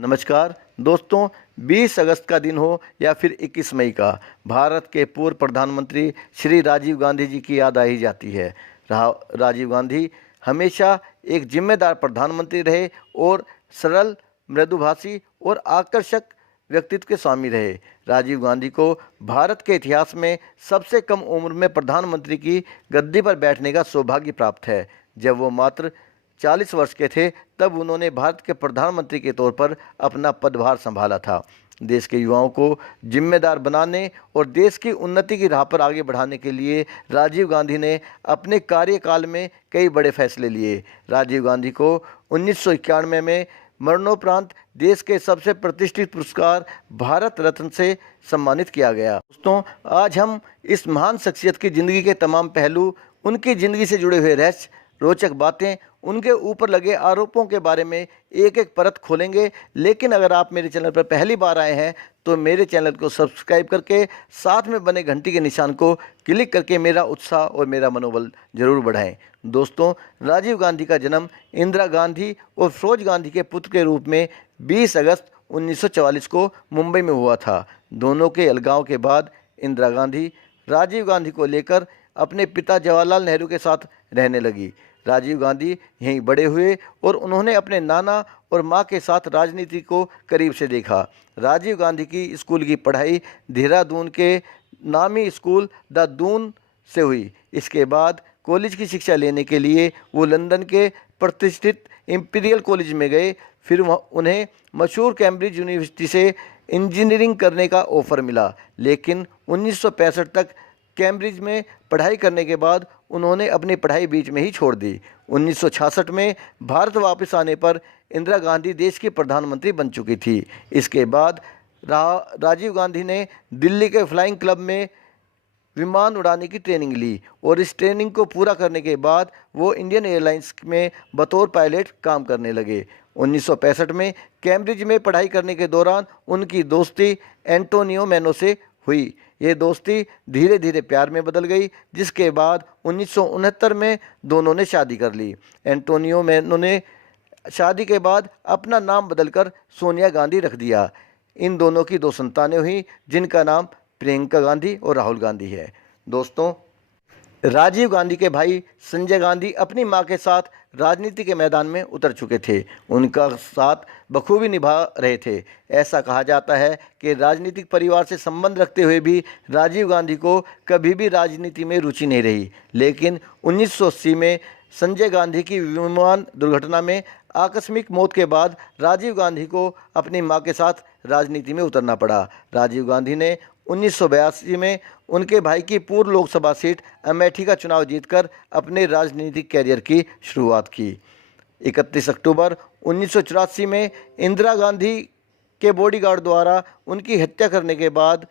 नमस्कार दोस्तों। 20 अगस्त का दिन हो या फिर 21 मई का, भारत के पूर्व प्रधानमंत्री श्री राजीव गांधी जी की याद आ ही जाती है। राजीव गांधी हमेशा एक जिम्मेदार प्रधानमंत्री रहे और सरल, मृदुभाषी और आकर्षक व्यक्तित्व के स्वामी रहे। राजीव गांधी को भारत के इतिहास में सबसे कम उम्र में प्रधानमंत्री की गद्दी पर बैठने का सौभाग्य प्राप्त है। जब वो मात्र 40 वर्ष के थे तब उन्होंने भारत के प्रधानमंत्री के तौर पर अपना पदभार संभाला था। देश के युवाओं को जिम्मेदार बनाने और देश की उन्नति की राह पर आगे बढ़ाने के लिए राजीव गांधी ने अपने कार्यकाल में कई बड़े फैसले लिए। राजीव गांधी को 1991 में मरणोपरांत देश के सबसे प्रतिष्ठित पुरस्कार भारत रत्न से सम्मानित किया गया। दोस्तों, आज हम इस महान शख्सियत की ज़िंदगी के तमाम पहलू, उनकी ज़िंदगी से जुड़े हुए रहस्य, रोचक बातें, उनके ऊपर लगे आरोपों के बारे में एक एक परत खोलेंगे। लेकिन अगर आप मेरे चैनल पर पहली बार आए हैं तो मेरे चैनल को सब्सक्राइब करके साथ में बने घंटी के निशान को क्लिक करके मेरा उत्साह और मेरा मनोबल जरूर बढ़ाएं। दोस्तों, राजीव गांधी का जन्म इंदिरा गांधी और फिरोज गांधी के पुत्र के रूप में 20 अगस्त 1944 को मुंबई में हुआ था। दोनों के अलगाव के बाद इंदिरा गांधी राजीव गांधी को लेकर अपने पिता जवाहरलाल नेहरू के साथ रहने लगी। राजीव गांधी यहीं बड़े हुए और उन्होंने अपने नाना और मां के साथ राजनीति को करीब से देखा। राजीव गांधी की स्कूल की पढ़ाई देहरादून के नामी स्कूल द दून से हुई। इसके बाद कॉलेज की शिक्षा लेने के लिए वो लंदन के प्रतिष्ठित इंपीरियल कॉलेज में गए। फिर उन्हें मशहूर कैम्ब्रिज यूनिवर्सिटी से इंजीनियरिंग करने का ऑफ़र मिला, लेकिन 1965 तक कैम्ब्रिज में पढ़ाई करने के बाद उन्होंने अपनी पढ़ाई बीच में ही छोड़ दी। 1966 में भारत वापस आने पर इंदिरा गांधी देश की प्रधानमंत्री बन चुकी थी। इसके बाद राजीव गांधी ने दिल्ली के फ्लाइंग क्लब में विमान उड़ाने की ट्रेनिंग ली और इस ट्रेनिंग को पूरा करने के बाद वो इंडियन एयरलाइंस में बतौर पायलट काम करने लगे। 1965 में कैम्ब्रिज में पढ़ाई करने के दौरान उनकी दोस्ती एंटोनियो मैनो से हुई। ये दोस्ती धीरे धीरे प्यार में बदल गई, जिसके बाद 1969 में दोनों ने शादी कर ली। एंटोनियो मैनो ने शादी के बाद अपना नाम बदलकर सोनिया गांधी रख दिया। इन दोनों की 2 संतानें हुई, जिनका नाम प्रियंका गांधी और राहुल गांधी है। दोस्तों, राजीव गांधी के भाई संजय गांधी अपनी मां के साथ राजनीति के मैदान में उतर चुके थे। उनका साथ बखूबी निभा रहे थे। ऐसा कहा जाता है कि राजनीतिक परिवार से संबंध रखते हुए भी राजीव गांधी को कभी भी राजनीति में रुचि नहीं रही। लेकिन 1980 में संजय गांधी की विमान दुर्घटना में आकस्मिक मौत के बाद राजीव गांधी को अपनी मां के साथ राजनीति में उतरना पड़ा। राजीव गांधी ने 1982 में उनके भाई की पूर्व लोकसभा सीट अमेठी का चुनाव जीतकर अपने राजनीतिक कैरियर की शुरुआत की। 31 अक्टूबर 1984 में इंदिरा गांधी के बॉडीगार्ड द्वारा उनकी हत्या करने के बाद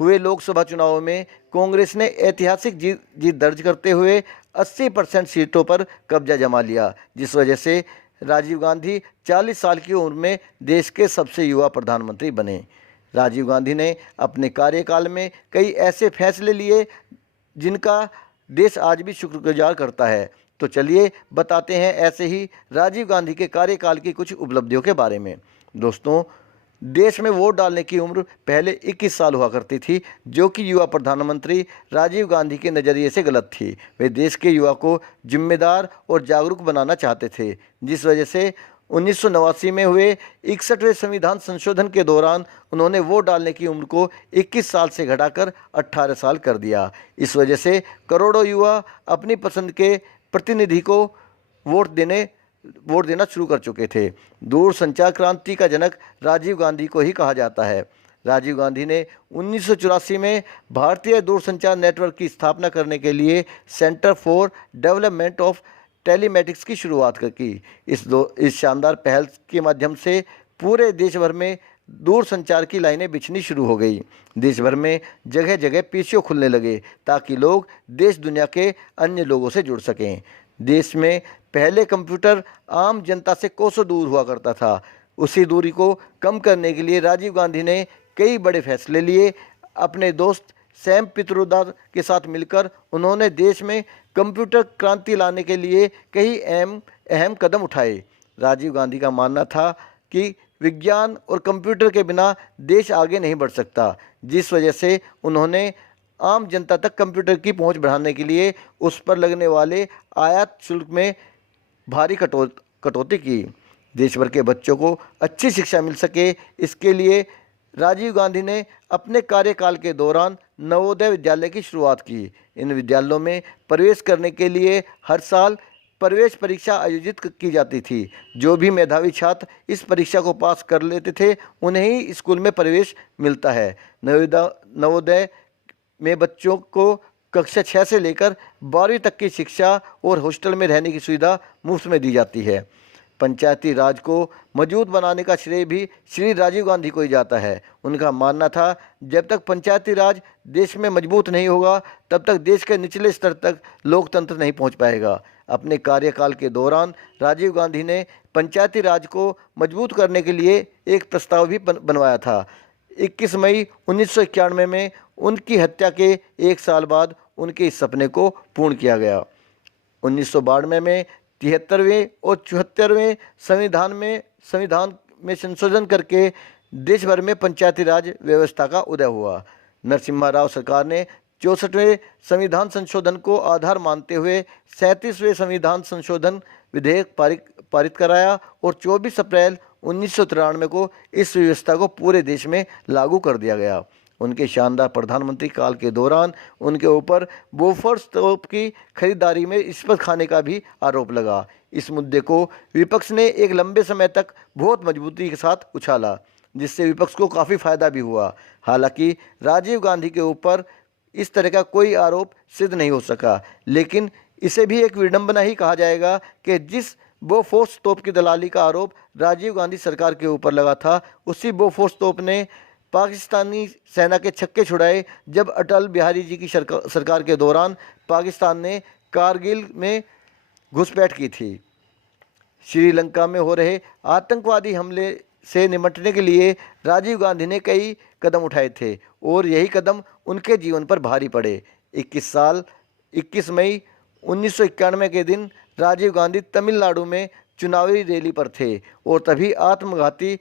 हुए लोकसभा चुनावों में कांग्रेस ने ऐतिहासिक जीत दर्ज करते हुए 80% सीटों पर कब्जा जमा लिया, जिस वजह से राजीव गांधी 40 साल की उम्र में देश के सबसे युवा प्रधानमंत्री बने। राजीव गांधी ने अपने कार्यकाल में कई ऐसे फैसले लिए जिनका देश आज भी शुक्रगुजार करता है। तो चलिए बताते हैं ऐसे ही राजीव गांधी के कार्यकाल की कुछ उपलब्धियों के बारे में। दोस्तों, देश में वोट डालने की उम्र पहले 21 साल हुआ करती थी, जो कि युवा प्रधानमंत्री राजीव गांधी के नज़रिए से गलत थी। वे देश के युवा को जिम्मेदार और जागरूक बनाना चाहते थे, जिस वजह से 1989 में हुए 61वें संविधान संशोधन के दौरान उन्होंने वोट डालने की उम्र को 21 साल से घटाकर 18 साल कर दिया। इस वजह से करोड़ों युवा अपनी पसंद के प्रतिनिधि को वोट देना शुरू कर चुके थे। दूरसंचार क्रांति का जनक राजीव गांधी को ही कहा जाता है। राजीव गांधी ने 1984 में भारतीय दूरसंचार नेटवर्क की स्थापना करने के लिए centre for development of telematics की शुरुआत की। इस शानदार पहल के माध्यम से पूरे देश भर में दूरसंचार की लाइनें बिछनी शुरू हो गई। देश भर में जगह जगह पीसीओ खुलने लगे ताकि लोग देश दुनिया के अन्य लोगों से जुड़ सकें। देश में पहले कंप्यूटर आम जनता से कोसों दूर हुआ करता था। उसी दूरी को कम करने के लिए राजीव गांधी ने कई बड़े फैसले लिए। अपने दोस्त सैम पित्रोदा के साथ मिलकर उन्होंने देश में कंप्यूटर क्रांति लाने के लिए कई अहम कदम उठाए। राजीव गांधी का मानना था कि विज्ञान और कंप्यूटर के बिना देश आगे नहीं बढ़ सकता, जिस वजह से उन्होंने आम जनता तक कंप्यूटर की पहुंच बढ़ाने के लिए उस पर लगने वाले आयात शुल्क में भारी कटौती की। देश भर के बच्चों को अच्छी शिक्षा मिल सके, इसके लिए राजीव गांधी ने अपने कार्यकाल के दौरान नवोदय विद्यालय की शुरुआत की। इन विद्यालयों में प्रवेश करने के लिए हर साल प्रवेश परीक्षा आयोजित की जाती थी। जो भी मेधावी छात्र इस परीक्षा को पास कर लेते थे, उन्हें ही स्कूल में प्रवेश मिलता है। नवोदय में बच्चों को कक्षा 6 से लेकर 12वीं तक की शिक्षा और हॉस्टल में रहने की सुविधा मुफ्त में दी जाती है। पंचायती राज को मजबूत बनाने का श्रेय भी श्री राजीव गांधी को ही जाता है। उनका मानना था, जब तक पंचायती राज देश में मजबूत नहीं होगा, तब तक देश के निचले स्तर तक लोकतंत्र नहीं पहुंच पाएगा। अपने कार्यकाल के दौरान राजीव गांधी ने पंचायती राज को मजबूत करने के लिए एक प्रस्ताव भी बनवाया था। 21 मई 1991 में उनकी हत्या के एक साल बाद उनके इस सपने को पूर्ण किया गया। 1992 में 73वें और 74वें संविधान में संशोधन करके देश भर में पंचायती राज व्यवस्था का उदय हुआ। नरसिम्हा राव सरकार ने 64वें संविधान संशोधन को आधार मानते हुए 37वें संविधान संशोधन विधेयक पारित कराया और 24 अप्रैल 1993 को इस व्यवस्था को पूरे देश में लागू कर दिया गया। उनके शानदार प्रधानमंत्री काल के दौरान उनके ऊपर बोफोर्स तोप की खरीदारी में रिश्वत खाने का भी आरोप लगा। इस मुद्दे को विपक्ष ने एक लंबे समय तक बहुत मजबूती के साथ उछाला, जिससे विपक्ष को काफ़ी फायदा भी हुआ। हालांकि राजीव गांधी के ऊपर इस तरह का कोई आरोप सिद्ध नहीं हो सका, लेकिन इसे भी एक विडंबना ही कहा जाएगा कि जिस बोफोर्स तोप की दलाली का आरोप राजीव गांधी सरकार के ऊपर लगा था, उसी बोफोर्स तोप ने पाकिस्तानी सेना के छक्के छुड़ाए जब अटल बिहारी जी की सरकार के दौरान पाकिस्तान ने कारगिल में घुसपैठ की थी। श्रीलंका में हो रहे आतंकवादी हमले से निपटने के लिए राजीव गांधी ने कई कदम उठाए थे और यही कदम उनके जीवन पर भारी पड़े। 21 मई 1991 के दिन राजीव गांधी तमिलनाडु में चुनावी रैली पर थे और तभी आत्मघाती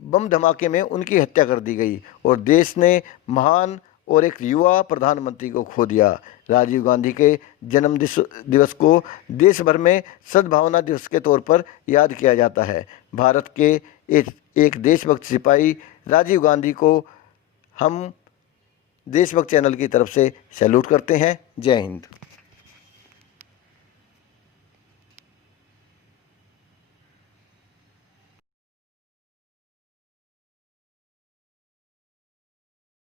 बम धमाके में उनकी हत्या कर दी गई और देश ने महान और एक युवा प्रधानमंत्री को खो दिया। राजीव गांधी के जन्म दिवस को देश भर में सद्भावना दिवस के तौर पर याद किया जाता है। भारत के एक देशभक्त सिपाही राजीव गांधी को हम देशभक्त चैनल की तरफ से सैल्यूट करते हैं। जय हिंद।